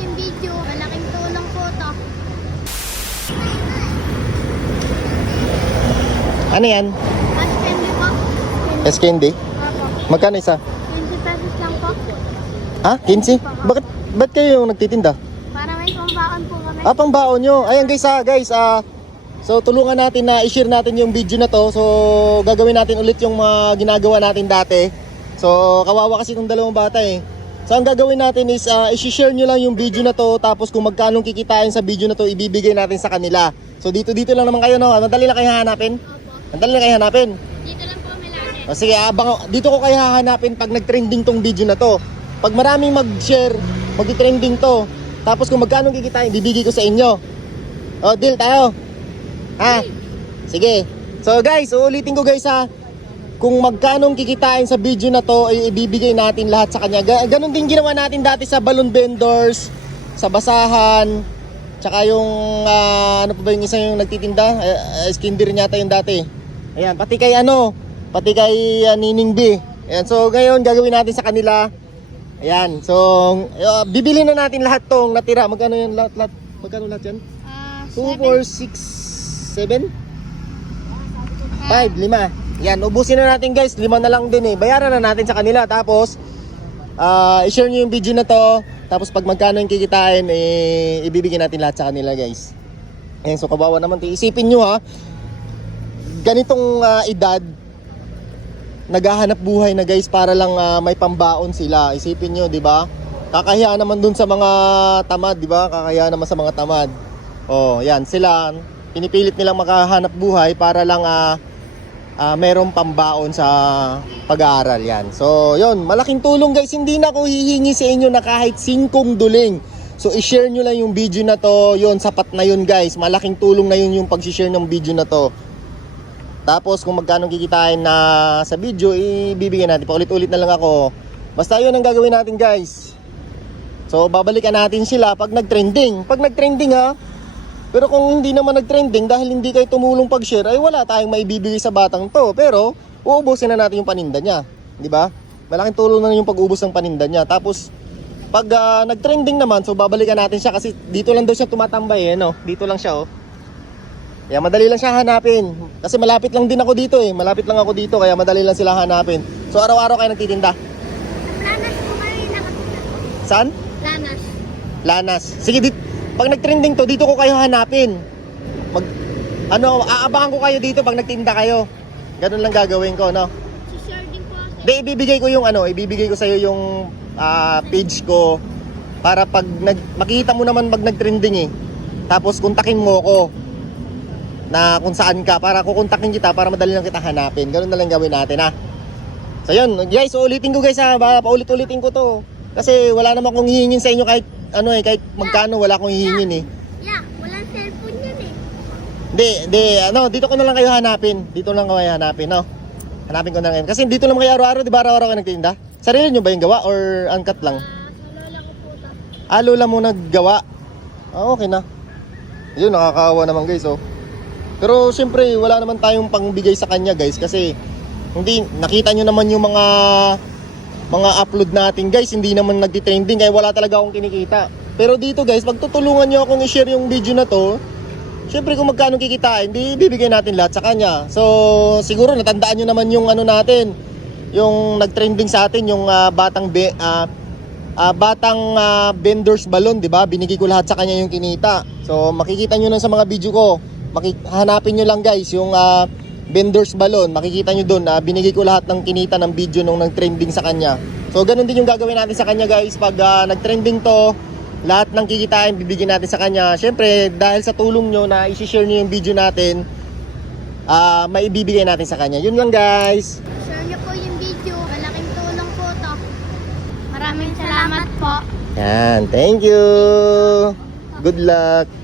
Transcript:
yung video. Malaking tulong po to. Ano yan? At candy po. S-candy? Opo. Magkano isa? 20 pesos lang po. Ha? 15? Bakit, ba't kayo yung nagtitinda? Para may pambaon po kami. Ah, pang baon nyo. Ayan guys ah, guys ah. So tulungan natin na i-share natin yung video na to. So gagawin natin ulit yung mga ginagawa natin dati. So kawawa kasi itong dalawang bata eh. So ang gagawin natin is ah, i-share nyo lang yung video na to tapos kung magkano kikitain sa video na to ibibigay natin sa kanila. So dito dito lang naman kayo no. Madali lang kayo hanapin. Madali lang kayo hanapin. Dito lang po Milani. O sige, abang, dito ko kayo hahanapin pag nag-trending tong video na to. Pag maraming mag-share, mag-trending to. Tapos kung magkano kikitain, bibigay ko sa inyo. O, deal tayo. Ha? Sige. So guys, uulitin ko guys ha. Kung magkano kikitain sa video na to, ay ibibigay natin lahat sa kanya. Ga- Ganon din ginawa natin dati sa balloon vendors, sa basahan, tsaka yung, ah, ano pa ba yung isa yung nagtitinda? Uh, skin din yata yung dati. Ayan, pati kay ano, pati kay ah, Nining B. Ayan, so ngayon gagawin natin sa kanila. Ayan, so uh, bibili na natin lahat tong natira. Magkano yan lahat, lahat? Magkano lahat yan? Ah, 2, seven. 4, 6, 7? 5, 5. Yan, ubusin na natin guys. Lima na lang din eh. Bayaran na natin sa kanila. Tapos, ah, i-share nyo yung video na to. Tapos pag magkano yung kikitain, eh, ibibigay natin lahat sa kanila guys. Ayan, so kawawa naman. Isipin nyo ha, ganitong ah, edad, naghahanap buhay na guys para lang ah, may pambaon sila. Isipin nyo, di ba? Kakahiya naman dun sa mga tamad, di ba? Kakahiya naman sa mga tamad. Oh, yan sila. Pinipilit nilang makahanap buhay para lang ah ah, merong pambaon sa pag-aaral yan. So, yun, malaking tulong guys. Hindi na ako hihingi sa inyo na kahit singkong duling. So, i-share nyo lang yung video na to. Yun, sapat na yun guys. Malaking tulong na yun yung pag-share ng video na to. Tapos, kung magkano kikitain na sa video, ibibigyan natin. Paulit-ulit na lang ako. Basta yun ang gagawin natin guys. So, babalikan natin sila pag nag-trending. Pag nag-trending ha, pero kung hindi naman nag-trending dahil hindi kayo tumulong pag-share, ay wala tayong maibibigay sa batang to. Pero, uubusin na natin yung paninda niya. Di ba? Malaking tulong na yung pag-ubos ng paninda niya. Tapos, pag ah, nag-trending naman, so babalikan natin siya kasi dito lang daw siya tumatambay eh, no? Dito lang siya, oh. Kaya madali lang siya hanapin. Kasi malapit lang din ako dito eh. Malapit lang ako dito, kaya madali lang sila hanapin. So, araw-araw kayo nagtitinda. Lanas po kami nakatira. Saan? Lanas. Lanas. Sige, dit pag nag-trending to, dito ko kayo hanapin. Mag, ano, aabangan ko kayo dito pag nagtinda kayo. Ganun lang gagawin ko, no? Si-share din po ako. Hindi, ibibigay ko yung ano, ibibigay ko sa'yo yung ah, page ko para pag nag, makita mo naman pag nag-trending eh. Tapos kontakin mo ako na kung saan ka para kukontakin kita para madali lang kita hanapin. Ganun na lang gawin natin ha. So yun, guys, ulitin ko guys ha, Ba- paulit-ulitin ko to. Kasi wala naman akong hihingin sa inyo kahit ano eh, kahit magkano wala akong hihingin eh. Yeah, walang cellphone yan eh. Hindi, hindi, ano, dito ko na lang kayo hanapin. Dito lang kayo hanapin, no? Hanapin ko na lang. Kasi dito lang kayo araw-araw, di ba araw-araw kayo nagtinda? Sarili nyo ba yung gawa or uncut lang? Ah. Ah, lola mo naggawa? Ah, okay na. Yun, nakakaawa naman guys, oh. Pero siyempre, wala naman tayong pangbigay sa kanya guys kasi hindi, nakita nyo naman yung mga mga upload natin guys, hindi naman nagtitrending kaya wala talaga akong kinikita. Pero dito guys, pag tutulungan nyo akong i-share yung video na to, Siyempre kung magkano kikitain, di bibigay natin lahat sa kanya. So siguro natandaan nyo naman yung ano natin, yung nagtrending sa atin, yung ah, batang be, ah, ah, batang ah, vendors balon, di ba? Binigay ko lahat sa kanya yung kinita. So makikita nyo na sa mga video ko. Maki- hanapin nyo lang guys yung ah, vendors balon. Makikita nyo doon na binigay ko lahat ng kinita ng video nung nag-trending sa kanya. So ganun din yung gagawin natin sa kanya guys pag ah, nag-trending to lahat ng kikitain bibigyan natin sa kanya. Siyempre, dahil sa tulong nyo na i-share nyo yung video natin, ah maibibigay natin sa kanya. Yun lang guys. Share niyo po yung video. Malaking tulong po to. Maraming salamat po. Yan, thank you. Good luck.